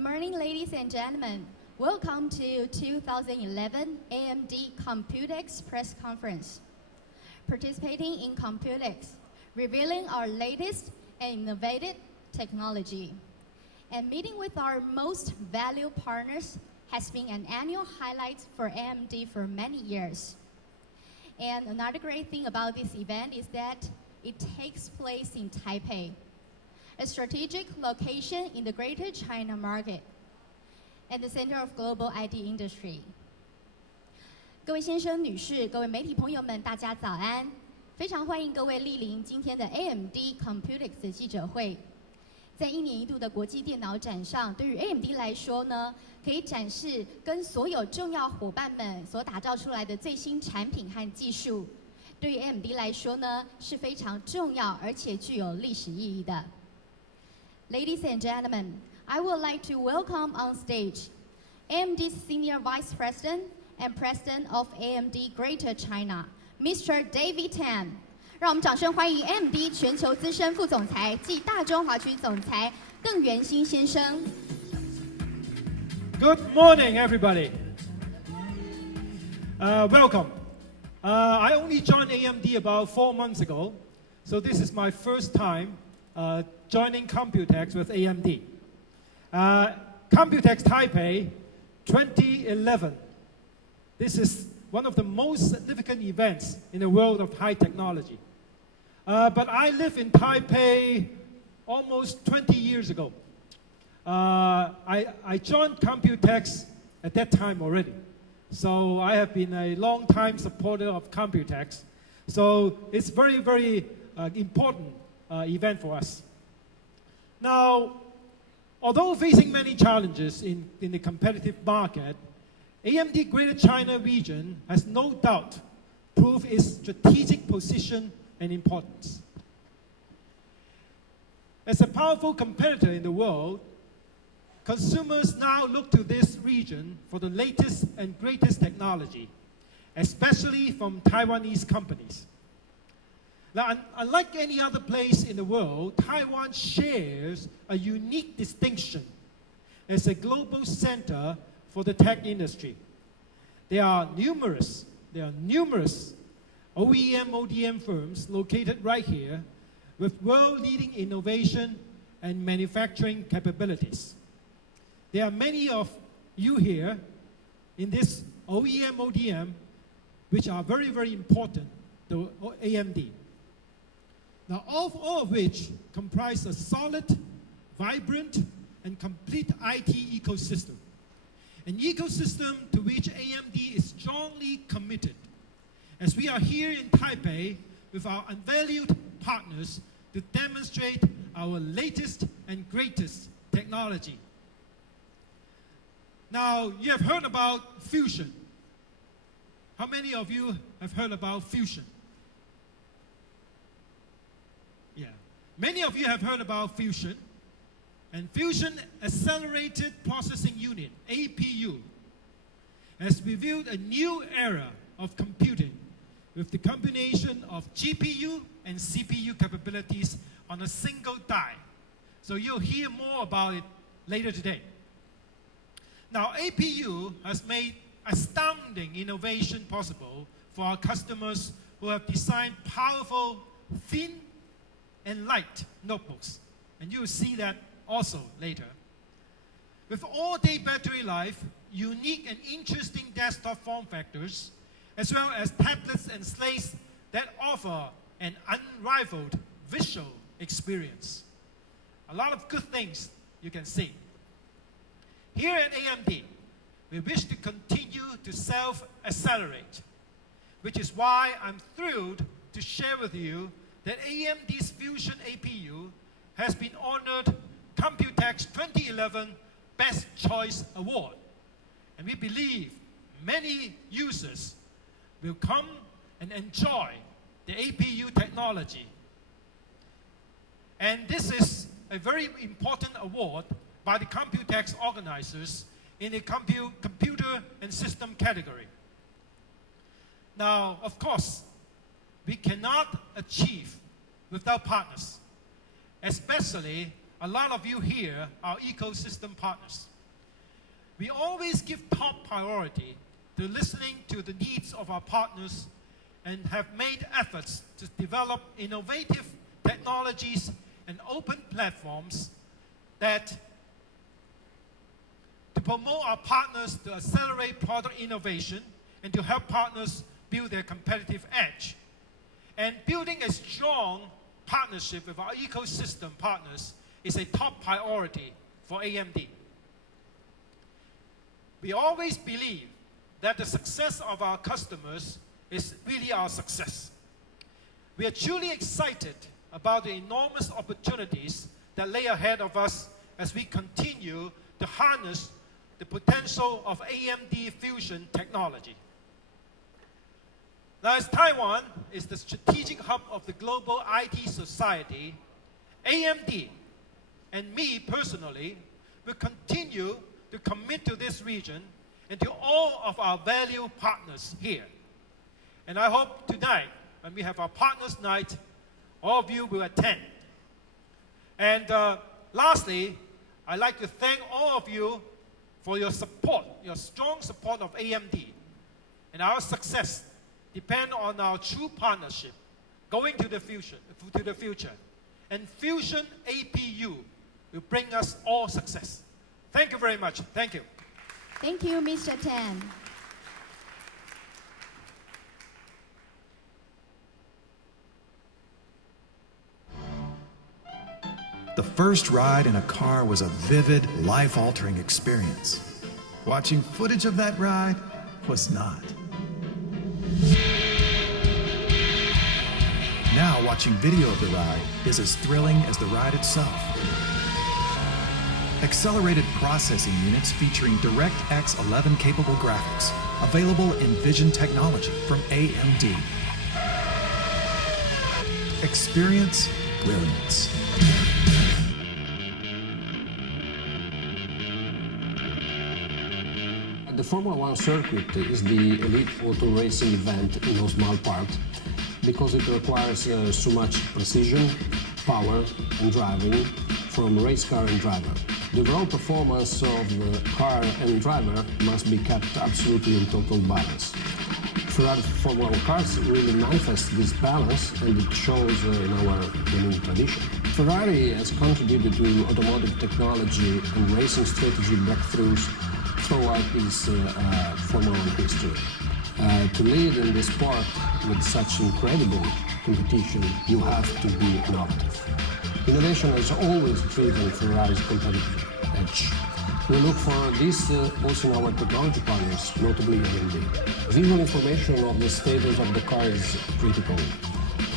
Good morning, ladies and gentlemen. Welcome to 2011 AMD Computex Press Conference. Participating in Computex, revealing our latest and innovative technology. And meeting with our most valued partners has been an annual highlight for AMD for many years. And another great thing about this event is that it takes place in Taipei, a strategic location in the Greater China market and the center of global IT industry. 各位先生、女士、各位媒体朋友们，大家早安！非常欢迎各位莅临今天的 AMD Computex 的记者会。在一年一度的国际电脑展上，对于 AMD 来说呢，可以展示跟所有重要伙伴们所打造出来的最新产品和技术。对于 AMD 来说呢，是非常重要而且具有历史意义的。Ladies and gentlemen, I would like to welcome on stage AMD's Senior Vice President and President of AMD Greater China, Mr. David Tan. 让我们掌声欢迎 AMD 全球资深副总裁暨大中华区总裁邓元兴先生。Good morning, everybody. Welcome. I only joined AMD about 4 months ago, so this is my first time joining Computex with AMD. Computex Taipei 2011. This is one of the most significant events in the world of high technology. But I live in Taipei almost 20 years ago. I joined Computex at that time already. So I have been a long-time supporter of Computex. So it's very, very important event for us. Now, although facing many challenges in the competitive market, AMD Greater China region has no doubt proved its strategic position and importance. As a powerful competitor in the world, consumers now look to this region for the latest and greatest technology, especially from Taiwanese companies. Now, unlike any other place in the world, Taiwan shares a unique distinction as a global center for the tech industry. There are numerous OEM, ODM firms located right here with world-leading innovation and manufacturing capabilities. There are many of you here in this OEM, ODM, which are very, very important to AMD. Now, all of which comprise a solid, vibrant, and complete IT ecosystem. An ecosystem to which AMD is strongly committed, as we are here in Taipei with our unvalued partners to demonstrate our latest and greatest technology. Now, you have heard about fusion. How many of you have heard about fusion? Yeah, many of you have heard about fusion. And Fusion Accelerated Processing Unit, APU, has revealed a new era of computing with the combination of GPU and CPU capabilities on a single die. So you'll hear more about it later today. Now, APU has made astounding innovation possible for our customers who have designed powerful, thin, and light notebooks. And you'll see that also later. With all-day battery life, unique and interesting desktop form factors, as well as tablets and slates that offer an unrivaled visual experience. A lot of good things you can see. Here at AMD, we wish to continue to self-accelerate, which is why I'm thrilled to share with you that AMD's Fusion APU has been honored Computex 2011 Best Choice Award. And we believe many users will come and enjoy the APU technology. And this is a very important award by the Computex organizers in the computer and system category. Now, of course, we cannot achieve without partners, especially a lot of you here are ecosystem partners. We always give top priority to listening to the needs of our partners and have made efforts to develop innovative technologies and open platforms that to promote our partners to accelerate product innovation and to help partners build their competitive edge. And building a strong partnership with our ecosystem partners is a top priority for AMD. We always believe that the success of our customers is really our success. We are truly excited about the enormous opportunities that lay ahead of us as we continue to harness the potential of AMD Fusion technology. Now, as Taiwan is the strategic hub of the global IT society, AMD and me personally will continue to commit to this region and to all of our valued partners here. And I hope tonight, when we have our Partners Night, all of you will attend. And lastly, I'd like to thank all of you for your support, your strong support of AMD. And our success depends on our true partnership going to the future. And Fusion APU will bring us all success. Thank you very much. Thank you. Thank you, Mr. Tan. The first ride in a car was a vivid, life-altering experience. Watching footage of that ride was not. Now watching video of the ride is as thrilling as the ride itself. Accelerated processing units featuring DirectX 11 capable graphics, available in Vision technology from AMD. Experience brilliance. The Formula One circuit is the elite auto racing event in no small part because it requires so much precision, power and driving from race car and driver. The overall performance of the car and driver must be kept absolutely in total balance. Ferrari Formula One cars really manifest this balance, and it shows in our winning tradition. Ferrari has contributed to automotive technology and racing strategy breakthroughs throughout its Formula One history. To lead in this sport with such incredible competition, you have to be innovative. Innovation has always driven Ferrari's competitive edge. We look for this also in our technology partners, notably AMD. Visual information of the status of the car is critical.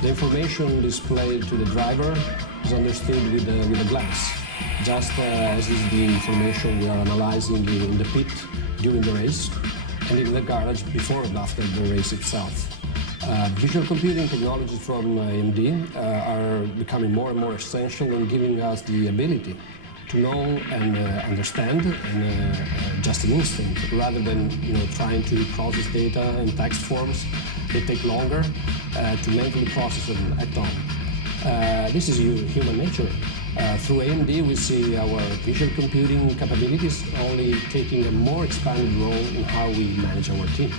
The information displayed to the driver is understood with a glance, just as is the information we are analyzing in the pit during the race and in the garage before and after the race itself. Visual computing technologies from AMD are becoming more and more essential in giving us the ability to know and understand in just an instant, rather than trying to process data in text forms. They take longer to mentally process and act on. This is human nature. Through AMD, we see our visual computing capabilities only taking a more expanded role in how we manage our team.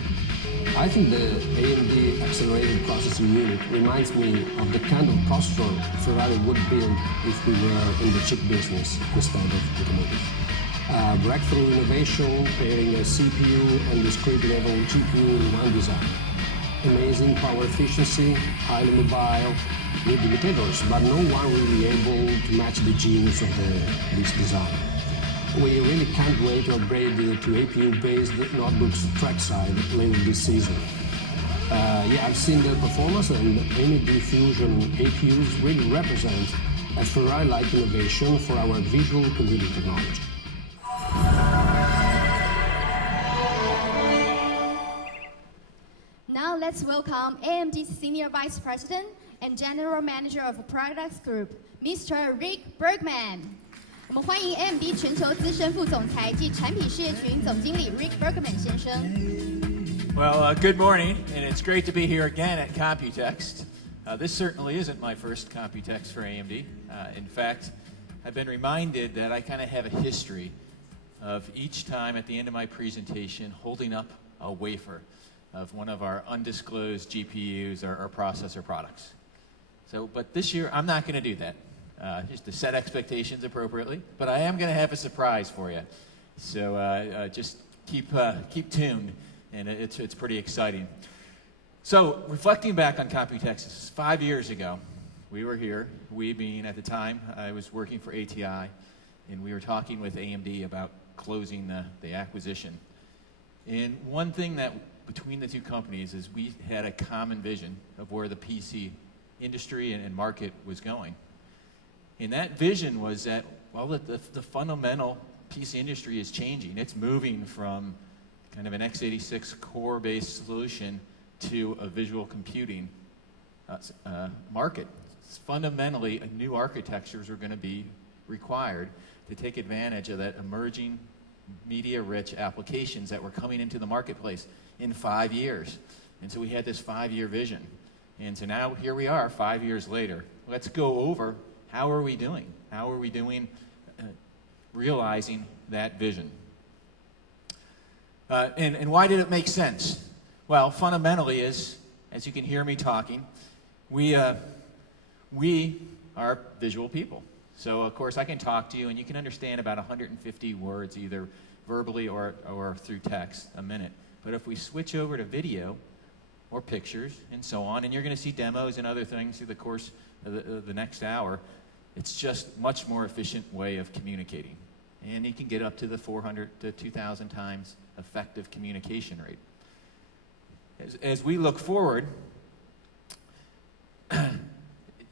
I think the AMD accelerated processing unit reminds me of the kind of processor Ferrari would build if we were in the chip business instead of automotive. Breakthrough innovation, pairing a CPU and discrete level GPU in one design. Amazing power efficiency, highly mobile, with limitators, but no one really able to match the genius of this design. We really can't wait to upgrade to APU-based notebooks trackside later this season. I've seen the performance, and AMD Fusion APUs really represent a Ferrari-like innovation for our visual computing technology. Now let's welcome AMD's Senior Vice President and General Manager of Products Group, Mr. Rick Bergman. 我们欢迎 AMD 全球资深副总裁及产品事业群总经理 Rick Bergman 先生。Well, good morning, and it's great to be here again at Computex. This certainly isn't my first Computex for AMD. In fact, I've been reminded that I kind of have a history of each time at the end of my presentation holding up a wafer of one of our undisclosed GPUs or processor products. So, but this year I'm not going to do that, just to set expectations appropriately. But I am going to have a surprise for you. So just keep tuned, and it's pretty exciting. So reflecting back on Computex, 5 years ago, we were here. We being at the time I was working for ATI, and we were talking with AMD about closing the acquisition. And one thing that between the two companies is we had a common vision of where the PC industry and market was going. And that vision was that, well, the fundamental PC industry is changing. It's moving from kind of an x86 core-based solution to a visual computing market. Fundamentally, new architectures are going to be required to take advantage of that emerging media-rich applications that were coming into the marketplace in 5 years. And so we had this 5-year vision. And so now here we are 5 years later. Let's go over how are we doing? How are we doing realizing that vision? And why did it make sense? Well, fundamentally, as you can hear me talking, we are visual people. So, of course, I can talk to you, and you can understand about 150 words, either verbally or through text, a minute. But if we switch over to video or pictures and so on, and you're going to see demos and other things through the course of the next hour, it's just much more efficient way of communicating. And you can get up to the 400 to 2,000 times effective communication rate. As we look forward,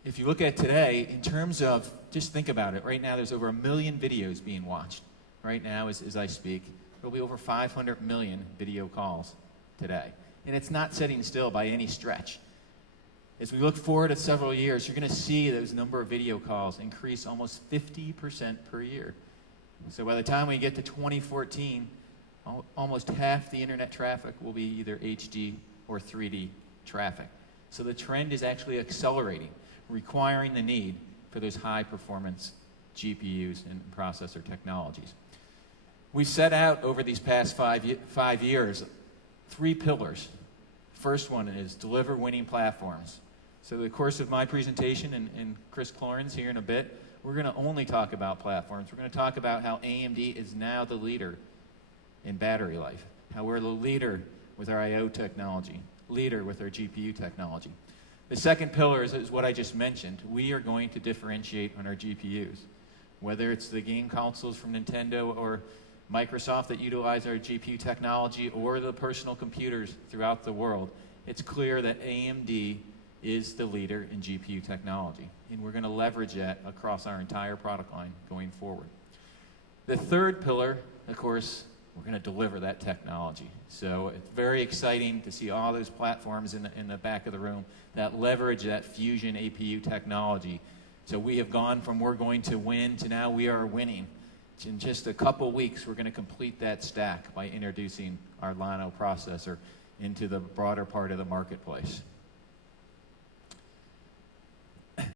if you look at today, in terms of, just think about it, right now there's over 1 million videos being watched. Right now, as I speak, there'll be over 500 million video calls today. And it's not sitting still by any stretch. As we look forward to several years, you're going to see those number of video calls increase almost 50% per year. So by the time we get to 2014, almost half the internet traffic will be either HD or 3D traffic. So the trend is actually accelerating, requiring the need for those high-performance GPUs and processor technologies. We set out over these past 5 years 3 pillars. First one is deliver winning platforms. So in the course of my presentation and Chris Cloran's here in a bit, we're going to only talk about platforms. We're going to talk about how AMD is now the leader in battery life, how we're the leader with our I/O technology, leader with our GPU technology. The second pillar is what I just mentioned. We are going to differentiate on our GPUs. Whether it's the game consoles from Nintendo or Microsoft that utilize our GPU technology or the personal computers throughout the world, it's clear that AMD is the leader in GPU technology. And we're going to leverage that across our entire product line going forward. The third pillar, of course, we're going to deliver that technology. So it's very exciting to see all those platforms in the back of the room that leverage that Fusion APU technology. So we have gone from we're going to win to now we are winning. In just a couple weeks, we're going to complete that stack by introducing our Llano processor into the broader part of the marketplace.